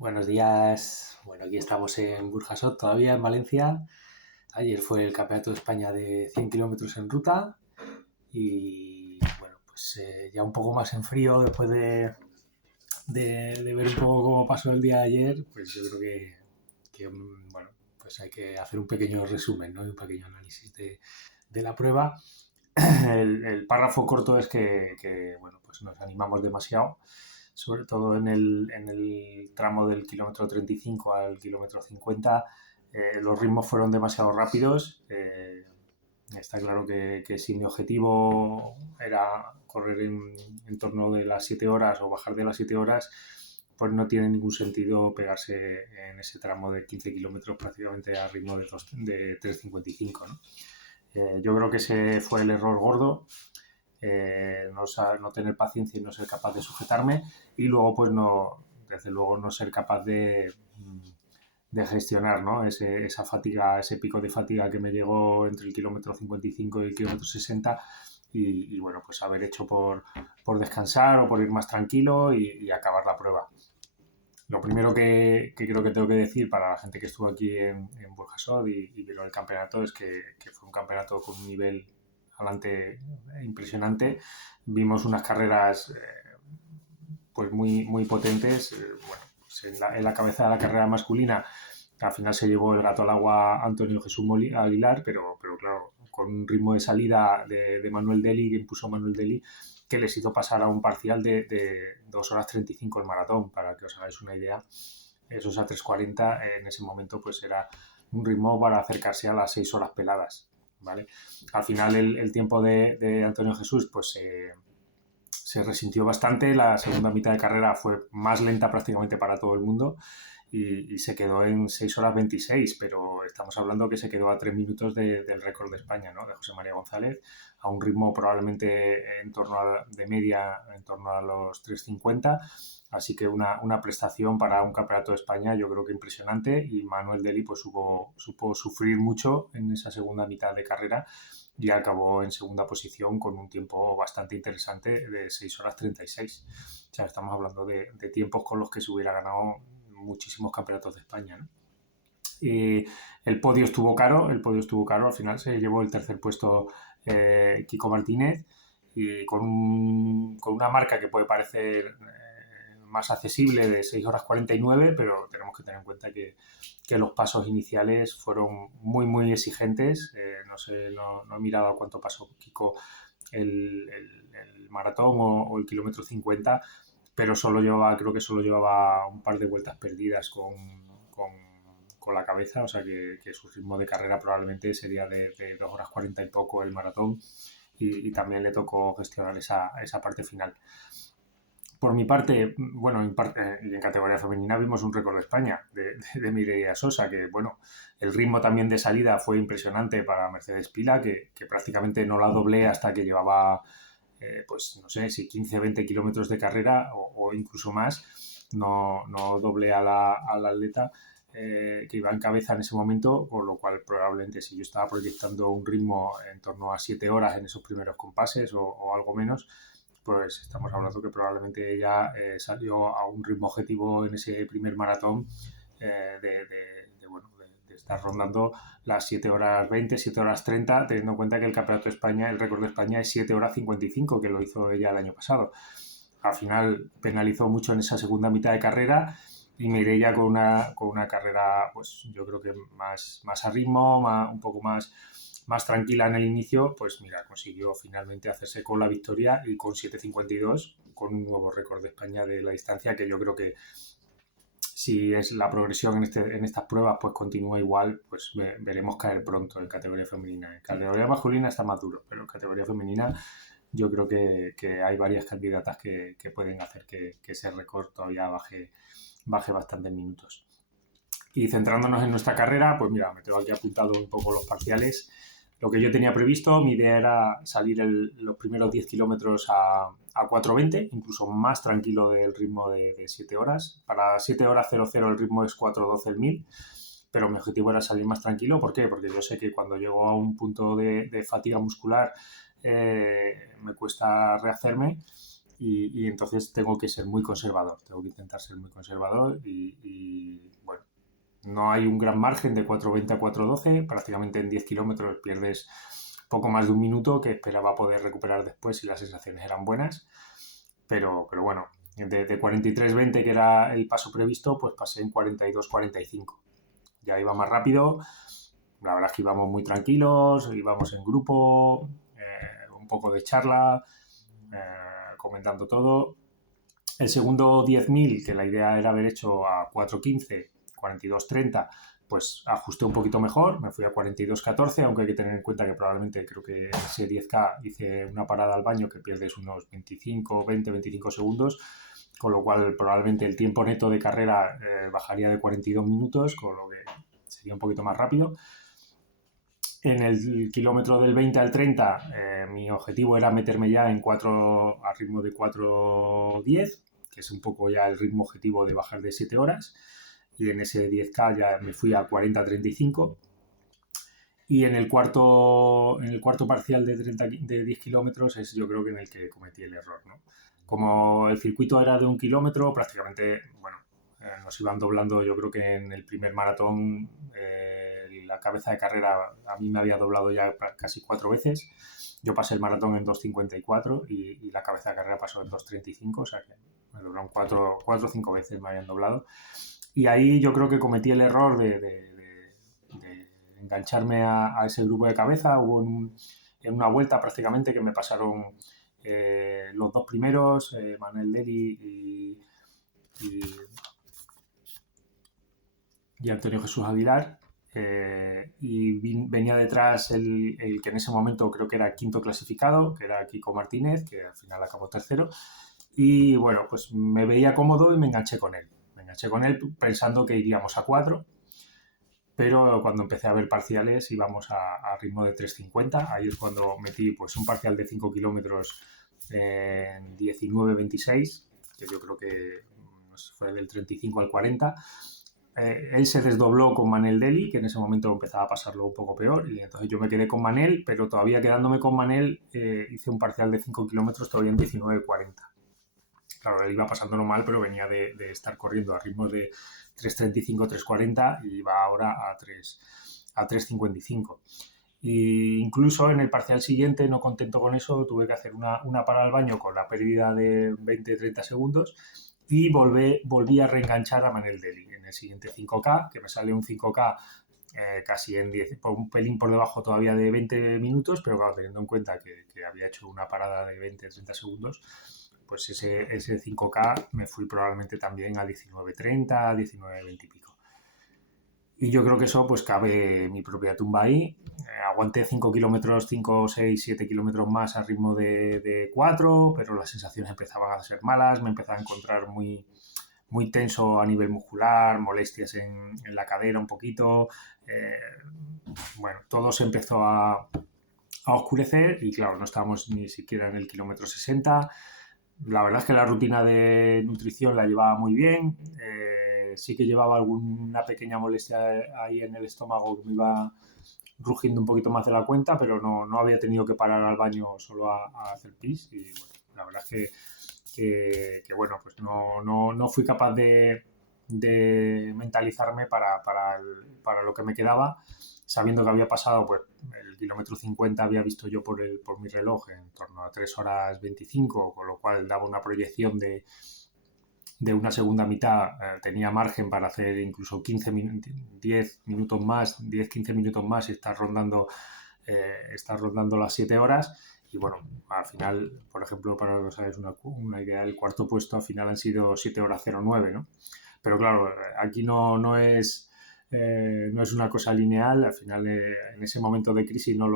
Buenos días. Bueno, aquí estamos en Burjasot, todavía en Valencia. Ayer fue el Campeonato de España de 100 kilómetros en ruta y bueno, pues ya un poco más en frío después de ver un poco cómo pasó el día de ayer, pues yo creo que bueno, pues hay que hacer un pequeño resumen, ¿no? Un pequeño análisis de la prueba. El párrafo corto es que, bueno, pues nos animamos demasiado, sobre todo en el tramo del kilómetro 35 al kilómetro 50. Los ritmos fueron demasiado rápidos. Está claro que si mi objetivo era correr en torno de las 7 horas o bajar de las 7 horas, pues no tiene ningún sentido pegarse en ese tramo de 15 kilómetros prácticamente a ritmo de 3,55, ¿no? Yo creo que ese fue el error gordo, no tener paciencia y no ser capaz de sujetarme, y luego pues no, desde luego no ser capaz de gestionar, ¿no? Esa fatiga, ese pico de fatiga que me llegó entre el kilómetro 55 y el kilómetro 60, y bueno, pues haber hecho por descansar o por ir más tranquilo y acabar la prueba. Lo primero que creo que tengo que decir para la gente que estuvo aquí en Burjasot y vio el campeonato es que fue un campeonato con un nivel adelante impresionante. Vimos unas carreras pues muy potentes. Bueno, pues en la cabeza de la carrera masculina al final se llevó el gato al agua Antonio Jesús Aguilar, pero claro, con un ritmo de salida de Manuel Deli, que impuso Manuel Deli, que les hizo pasar a un parcial de 2 horas 35 el maratón, para que os hagáis una idea. Esos a 3:40 en ese momento pues era un ritmo para acercarse a las 6 horas peladas, ¿vale? Al final el tiempo de Antonio Jesús pues se resintió bastante. La segunda mitad de carrera fue más lenta prácticamente para todo el mundo y se quedó en 6 horas 26, pero estamos hablando que se quedó a 3 minutos del récord de España, ¿no? De José María González, a un ritmo probablemente de media en torno a los 3,50. Así que una prestación para un campeonato de España yo creo que impresionante, y Manuel Deli pues supo sufrir mucho en esa segunda mitad de carrera y acabó en segunda posición con un tiempo bastante interesante de 6 horas 36. O sea, estamos hablando de tiempos con los que se hubiera ganado muchísimos campeonatos de España, ¿no? Y el podio estuvo caro, al final se llevó el tercer puesto Kiko Martínez, y con una marca que puede parecer más accesible de 6 horas 49, pero tenemos que tener en cuenta que los pasos iniciales fueron muy exigentes. No sé, no he mirado a cuánto pasó Kiko el maratón o el kilómetro 50, pero creo que solo llevaba un par de vueltas perdidas con la cabeza, o sea que su ritmo de carrera probablemente sería de 2 horas 40 y poco el maratón, y también le tocó gestionar esa parte final. Por mi parte, bueno, en categoría femenina vimos un récord de España de Mireia Sosa, que bueno, el ritmo también de salida fue impresionante para Mercedes Pila, que prácticamente no la doblé hasta que llevaba, pues no sé, si 15, 20 kilómetros de carrera o incluso más. No doblé al atleta que iba en cabeza en ese momento, con lo cual probablemente si yo estaba proyectando un ritmo en torno a 7 horas en esos primeros compases o algo menos, pues estamos hablando que probablemente ella salió a un ritmo objetivo en ese primer maratón de estar rondando las 7 horas 20, 7 horas 30, teniendo en cuenta que el Campeonato de España, el récord de España es 7 horas 55, que lo hizo ella el año pasado. Al final penalizó mucho en esa segunda mitad de carrera, y Mireia con una carrera, pues yo creo que más a ritmo, un poco más tranquila en el inicio, pues mira, consiguió finalmente hacerse con la victoria, y con 7:52, con un nuevo récord de España de la distancia, que yo creo que si es la progresión en estas pruebas pues continúa igual, pues veremos caer pronto en categoría femenina. En categoría masculina está más duro, pero en categoría femenina yo creo que hay varias candidatas que pueden hacer que ese récord todavía baje bastantes minutos. Y centrándonos en nuestra carrera, pues mira, me tengo aquí apuntado un poco los parciales. Lo que yo tenía previsto, mi idea era salir los primeros 10 kilómetros a 4:20, incluso más tranquilo del ritmo de 7 horas. Para 7 horas 00 el ritmo es 4:12 el 1000, pero mi objetivo era salir más tranquilo. ¿Por qué? Porque yo sé que cuando llego a un punto de fatiga muscular me cuesta rehacerme, y entonces tengo que ser muy conservador, tengo que intentar ser muy conservador y bueno, no hay un gran margen de 4.20 a 4.12, prácticamente en 10 kilómetros pierdes poco más de un minuto que esperaba poder recuperar después si las sensaciones eran buenas, pero bueno, de 43.20 que era el paso previsto, pues pasé en 42.45. Ya iba más rápido, la verdad es que íbamos muy tranquilos, íbamos en grupo, un poco de charla, comentando todo. El segundo 10.000, que la idea era haber hecho a 4.15, 42.30, pues ajusté un poquito mejor, me fui a 42.14, aunque hay que tener en cuenta que probablemente creo que en ese 10K hice una parada al baño que pierdes unos 25 segundos, con lo cual probablemente el tiempo neto de carrera bajaría de 42 minutos, con lo que sería un poquito más rápido. En el kilómetro del 20 al 30 mi objetivo era meterme ya en 4, a ritmo de 4.10, que es un poco ya el ritmo objetivo de bajar de 7 horas. Y en ese 10K ya me fui a 40.35. Y en el cuarto parcial de 10 kilómetros es yo creo que en el que cometí el error, ¿no? Como el circuito era de 1 kilómetro, prácticamente, bueno, nos iban doblando, yo creo que en el primer maratón la cabeza de carrera a mí me había doblado ya casi 4 veces. Yo pasé el maratón en 2.54 y la cabeza de carrera pasó en 2.35, o sea que me doblaron 4 o 5 veces, me habían doblado. Y ahí yo creo que cometí el error de engancharme a ese grupo de cabeza. Hubo en una vuelta prácticamente que me pasaron los dos primeros, Manel Deli y Antonio Jesús Aguilar. Y venía detrás el que en ese momento creo que era quinto clasificado, que era Kiko Martínez, que al final acabó tercero. Y bueno, pues me veía cómodo y me enganché con él. Me enganché con él pensando que iríamos a 4, pero cuando empecé a ver parciales íbamos a ritmo de 3.50. Ahí es cuando metí pues un parcial de 5 kilómetros en 19.26, que yo creo que fue del 35 al 40. Él se desdobló con Manel Deli, que en ese momento empezaba a pasarlo un poco peor, y entonces yo me quedé con Manel, pero todavía quedándome con Manel hice un parcial de 5 kilómetros todavía en 19.40. Claro, él iba pasándolo mal, pero venía de estar corriendo a ritmos de 3.35, 3.40 y va ahora a 3.55. Y incluso en el parcial siguiente, no contento con eso, tuve que hacer una parada al baño con la pérdida de 20-30 segundos y volví a reenganchar a Manel Deli en el siguiente 5K, que me sale un 5K casi en 10, por un pelín por debajo todavía de 20 minutos, pero claro, teniendo en cuenta que había hecho una parada de 20-30 segundos, pues ese 5K me fui probablemente también a 19.30, 19.20 y pico. Y yo creo que eso pues cabe mi propia tumba ahí. Aguanté 5 kilómetros, 5, 6, 7 kilómetros más a ritmo de 4, pero las sensaciones empezaban a ser malas, me empezaba a encontrar muy, muy tenso a nivel muscular, molestias en la cadera un poquito. Bueno, todo se empezó a oscurecer y claro, no estábamos ni siquiera en el kilómetro 60. La verdad es que la rutina de nutrición la llevaba muy bien. Sí que llevaba alguna pequeña molestia ahí en el estómago que me iba rugiendo un poquito más de la cuenta, pero no había tenido que parar al baño solo a hacer pis. Y bueno, la verdad es que bueno, pues no fui capaz de mentalizarme para lo que me quedaba, sabiendo que había pasado pues el kilómetro 50, había visto yo por mi reloj en torno a 3 horas 25, con lo cual daba una proyección de una segunda mitad. Tenía margen para hacer incluso 10 minutos más, 10-15 minutos más y estar rondando las 7 horas. Y bueno, al final, por ejemplo, para que os hagáis una idea, el cuarto puesto al final han sido 7 horas 09, ¿no? Pero claro, aquí no es una cosa lineal. Al final, en ese momento de crisis no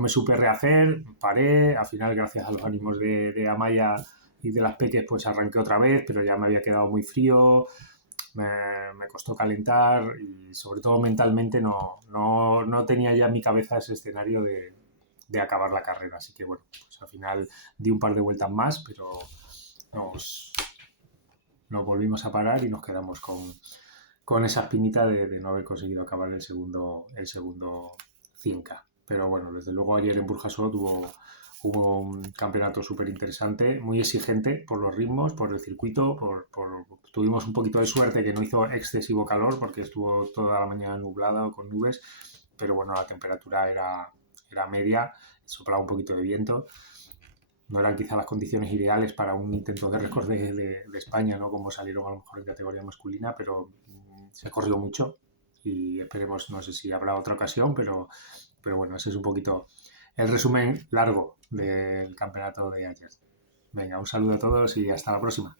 me supe rehacer, paré. Al final, gracias a los ánimos de Amaya y de las peques, pues arranqué otra vez, pero ya me había quedado muy frío. Me costó calentar y sobre todo mentalmente no tenía ya en mi cabeza ese escenario de acabar la carrera. Así que bueno, pues al final di un par de vueltas más, pero nos volvimos a parar y nos quedamos con esa espinita de no haber conseguido acabar el segundo 5K. Pero bueno, desde luego ayer en Burjasot hubo un campeonato súper interesante, muy exigente por los ritmos, por el circuito, tuvimos un poquito de suerte que no hizo excesivo calor porque estuvo toda la mañana nublada o con nubes, pero bueno, la temperatura era media, soplaba un poquito de viento. No eran quizá las condiciones ideales para un intento de récord de España, ¿no? Como salieron a lo mejor en categoría masculina, pero se corrió mucho y esperemos, no sé si habrá otra ocasión, pero bueno, ese es un poquito el resumen largo del campeonato de ayer. Venga, un saludo a todos y hasta la próxima.